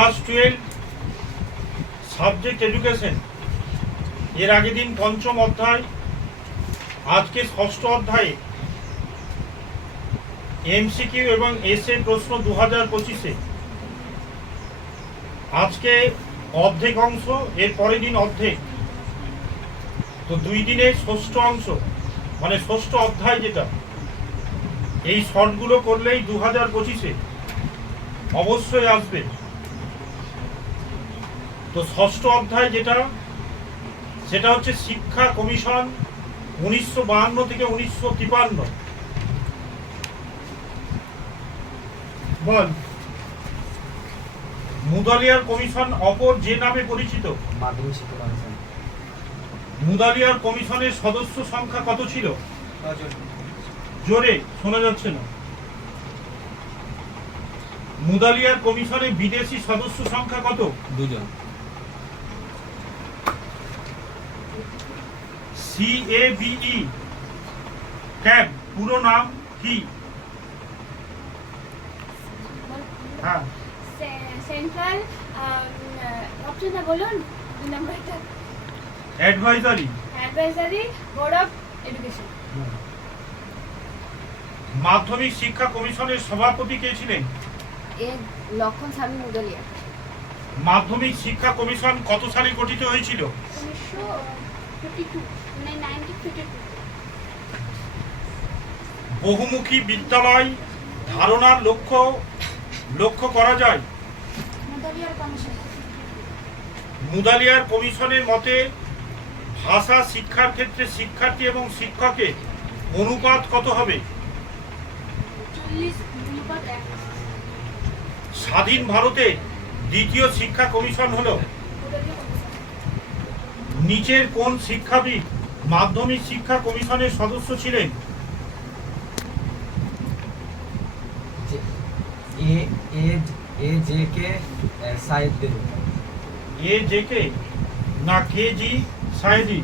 Class 12 subject education এর আগের দিন পঞ্চম অধ্যায়, আজকে ষষ্ঠ অধ্যায়ে এমসিকিউ এবং এসএ প্রশ্ন 2025-এ আজকে অর্ধেক অংশ, এর পরের দিন অর্ধেক, তো 2 দিনে ষষ্ঠ অংশ মানে ষষ্ঠ অধ্যায় যেটা, এই শর্টগুলো করলেই 2025-এ অবশ্যই আসবে। তো ষষ্ঠ অধ্যায় যেটা, সেটা হচ্ছে শিক্ষা কমিশন 1952 থেকে 1953। বল, মুদালিয়ার কমিশন অপর যে নামে পরিচিত? মাধ্যমিক শিক্ষা কমিশন। মুদালিয়ার কমিশনের সদস্য সংখ্যা কত ছিল? জোরে শোনা যাচ্ছে না। মুদালিয়ার কমিশনে বিদেশি সদস্য সংখ্যা কত? 2 জন। CABE ক্যাব পুরো নাম কি? হ্যাঁ, সেন্ট্রাল অপশনটা বলুন, দুই নাম্বারটা। Advisory board of education. মাধ্যমিক শিক্ষা কমিশনের সভাপতি কে ছিলেন? লক্ষণ স্বামী মুদলিয়া। মাধ্যমিক শিক্ষা কমিশন কত সালে গঠিত হয়েছিল? 1952, মানে 1952। বহুমুখী বিদ্যালয় ধারণার লক্ষ্য করা যায়। মুদলিয়ার কমিশন। মুদালিয়ার কমিশনের মতে ভাষা শিক্ষার ক্ষেত্রে শিক্ষার্থী এবং শিক্ষকের অনুপাত কত হবে? 40:1। স্বাধীন ভারতে দ্বিতীয় শিক্ষা কমিশন হলো? মুদলিয়া কমিশন। নিচের কোন শিক্ষাবিদ মাধ্যমিক শিক্ষা কমিশনের সদস্য ছিলেন? এ.জে.কে সায়েদ। এ.জে.কে না কে.জি. সায়েদি?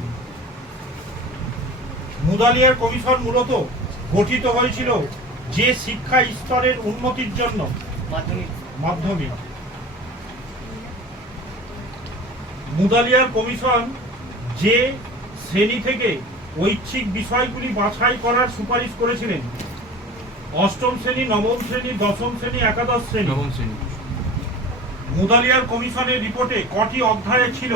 মুদালিয়ার কমিশন মূলত গঠিত হয়েছিল যে শিক্ষা স্তরের উন্নতির জন্য? মাধ্যমিক। মুদালিয়ার কমিশন যে শ্রেণী থেকে ঐচ্ছিক বিষয়গুলি বাছাই করার সুপারিশ করেছিলেন? অষ্টম শ্রেণী, নবম শ্রেণী, দশম শ্রেণী, একাদশ শ্রেণী? নবম শ্রেণী। মুদালিয়ার কমিশনের রিপোর্টে কটি অধ্যায় ছিল?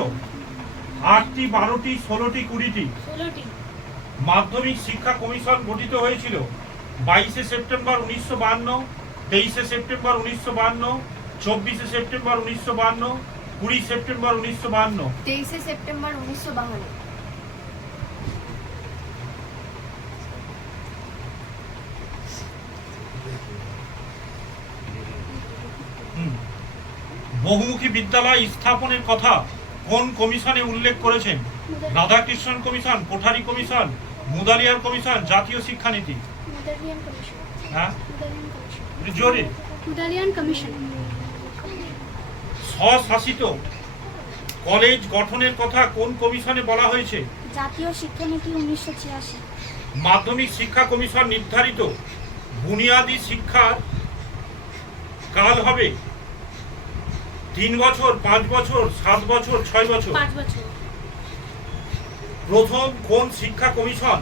8টি, 12টি, 16টি, 20টি? 16টি। মাধ্যমিক শিক্ষা কমিশন গঠিত হয়েছিল 22শে সেপ্টেম্বর 1952, 23শে সেপ্টেম্বর 1952, 24শে সেপ্টেম্বর 1952, 20 সেপ্টেম্বর 1952? 23শে সেপ্টেম্বর 1952। বহুমুখী বিদ্যালয় স্থাপনের কথা কোন কমিশনে উল্লেখ করেছেন? Radhakrishnan commission, Kothari commission, Mudaliar commission, জাতীয় শিক্ষানীতি? মুদালিয়ান কমিশন। হ্যাঁ, মুদালিয়ান কমিশন। জোরে। মুদালিয়ান কমিশন। স্বশাসিত কলেজ গঠনের কথা কোন কমিশনে বলা হয়েছে? জাতীয় শিক্ষানীতি 1986। মাধ্যমিক শিক্ষা কমিশন নির্ধারিত বুনিয়াদী শিক্ষার কাল হবে 3 বছর, 5 বছর, 7 বছর, 6 বছর? 5 বছর। প্রথম কোন শিক্ষা কমিশন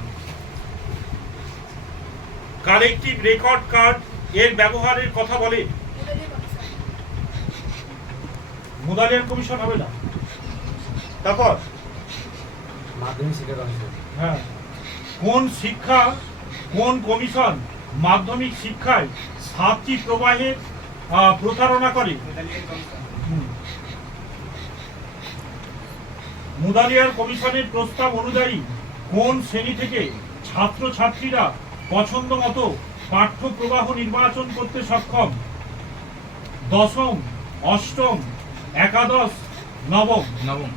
কালেকটিভ রেকর্ড কার্ড এর ব্যবহারের কথা বলে? মুদালিয়ার কমিশন হবে না। তারপর মাধ্যমিক শিক্ষা কমিশন। হ্যাঁ, কোন কমিশন মাধ্যমিক শিক্ষায় ছাত্রী প্রবাহের প্রতারণা করে? মুদালিয়ার কমিশনের প্রস্তাব অনুযায়ী কোন শ্রেণী থেকে ছাত্রছাত্রীরা পছন্দ মতো পাঠ্য প্রবাহ নির্বাচন করতে সক্ষম? দশম, অষ্টম, একাদশ, নবম? নবম।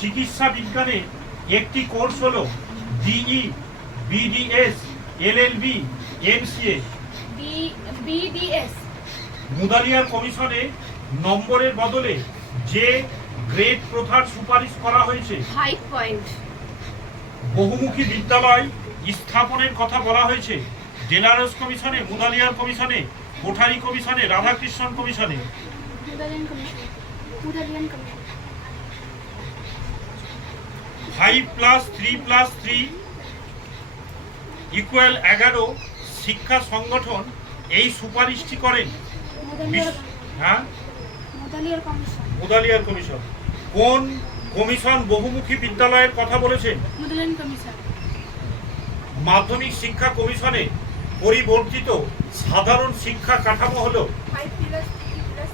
চিকিৎসা বিজ্ঞানে একটি কোর্স হলো DE, BDS, LLB, MCA? BDS. Mudaliar কমিশনে নম্বরের বদলে যে গ্রেড প্রথার সুপারিশ করা হয়েছে? 5 পয়েন্ট। বহুমুখী বিদ্যালয় স্থাপনের কথা বলা হয়েছে ডেলারস কমিশনে, মুদালিয়ার কমিশনে কোঠারি কমিশনে, রাধাকৃষ্ণন কমিশনে, মুদালিয়ান কমিশন। মুদালিয়ান কমিশন। 5+3+3 = 11 শিক্ষা সংগঠন এই সুপারিশটি করেন। মুদালিয়ার হ্যাঁ, মুদালিয়ার কমিশন। মুদালিয়ার কমিশন। কোন কমিশন বহুমুখী বিদ্যালয়ের কথা বলেছে? মুদালিয়ান কমিশন। মাধ্যমিক শিক্ষা কমিশনে পরিবর্তিত সাধারণ শিক্ষা কাঠামো হলো 5+3+3।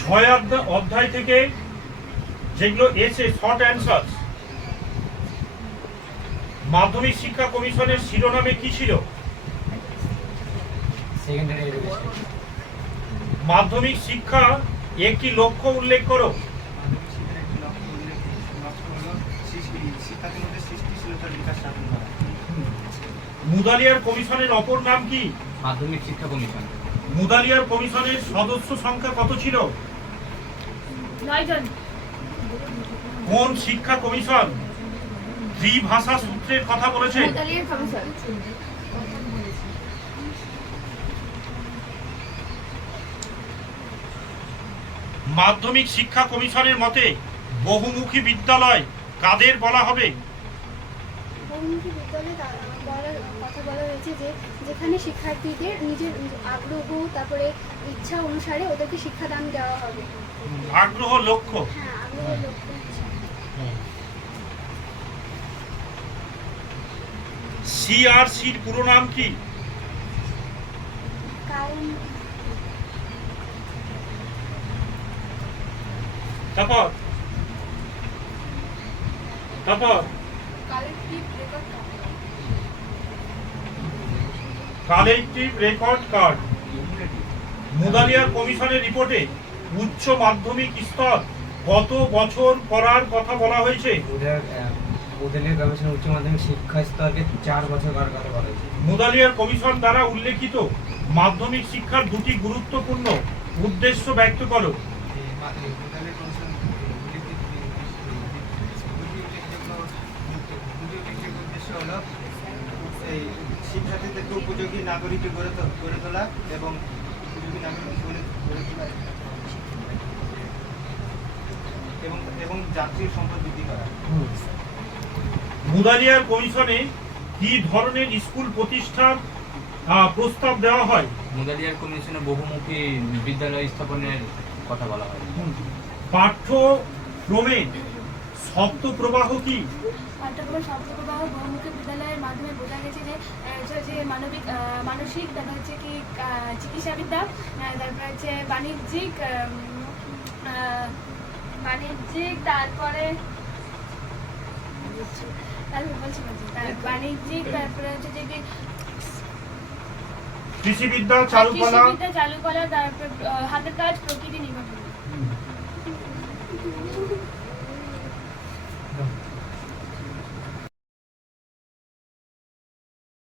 ছয় অধ্যায় থেকে যেগুলো এসে শর্ট অ্যান্সার। মাধ্যমিক শিক্ষা কমিশনের শিরোনামে কি ছিল? Secondary education. মাধ্যমিক শিক্ষা একটি লক্ষ্য উল্লেখ করো। শিক্ষার্থীর মধ্যে সৃষ্টিশীলতার বিকাশ সাধন করা। মুদালিয়ার কমিশনের অপর নাম কি? মাধ্যমিক শিক্ষা কমিশন। মুদালিয়ার কমিশনের সদস্য সংখ্যা কত ছিল? 9 জন। কোন শিক্ষা কমিশন ত্রিভাষা সূত্রের কথা বলেছে? মুদালিয়ার কমিশন। মাধ্যমিক শিক্ষা কমিশনের মতে বহুমুখী বিদ্যালয় কাদের বলা হবে? বহুমুখী বিদ্যালয়ে কথা বলা হয়েছে যে যেখানে শিক্ষার্থীদের নিজের আগ্রহ তারপরে ইচ্ছা অনুসারে ওদেরকে শিক্ষাদান দেওয়া হবে। আগ্রহ লক্ষ্য। হ্যাঁ, আগ্রহ লক্ষ্য ইচ্ছা। সিআরসির পুরো নাম কি? কারণ তারপর কালেক্টিভ রেকর্ড কার্ড। মুদালিয়ার কমিশনের রিপোর্টে উচ্চ মাধ্যমিক স্তর কত বছর করার কথা বলা হয়েছে? মুদালিয়ার কমিশনের উচ্চ মাধ্যমিক শিক্ষা স্তরকে 4 বছর করার কথা বলা হয়েছে। মুদালিয়ার কমিশন দ্বারা উল্লেখিত মাধ্যমিক শিক্ষার দুটি গুরুত্বপূর্ণ উদ্দেশ্য ব্যক্ত করো। উদ্দেশ্য হলো এই শিক্ষার্থীদেরকে উপযোগী নাগরিক গড়ে তোলা এবং উপযোগী নাগরিক গড়ে তোলা এবং জাতীয় সম্পদ বৃদ্ধি করা। মুদালিয়ার কমিশনে কি ধরনের স্কুল প্রতিষ্ঠার প্রস্তাব দেওয়া হয়? মুদালিয়ার কমিশনে বহুমুখী বিদ্যালয় স্থাপনের কথা বলা হয়। পাঠ্যক্রমে শব্দপ্রবাহ কি? পাঠ্যক্রমের শব্দপ্রবাহ বহুমুখী বিদ্যালয়ের মাধ্যমে বোঝা গেছে যে যে মানসিক, তারপর হচ্ছে কি চিকিৎসাবিদ্যা, তারপরে হচ্ছে বাণিজ্যিক, তারপরে বাণিজ্যিক, তারপরে হচ্ছে যে কি কৃষিবিদ্যা চালু করা, তারপরে হাতের কাজ, প্রকৃতি নির্ভর।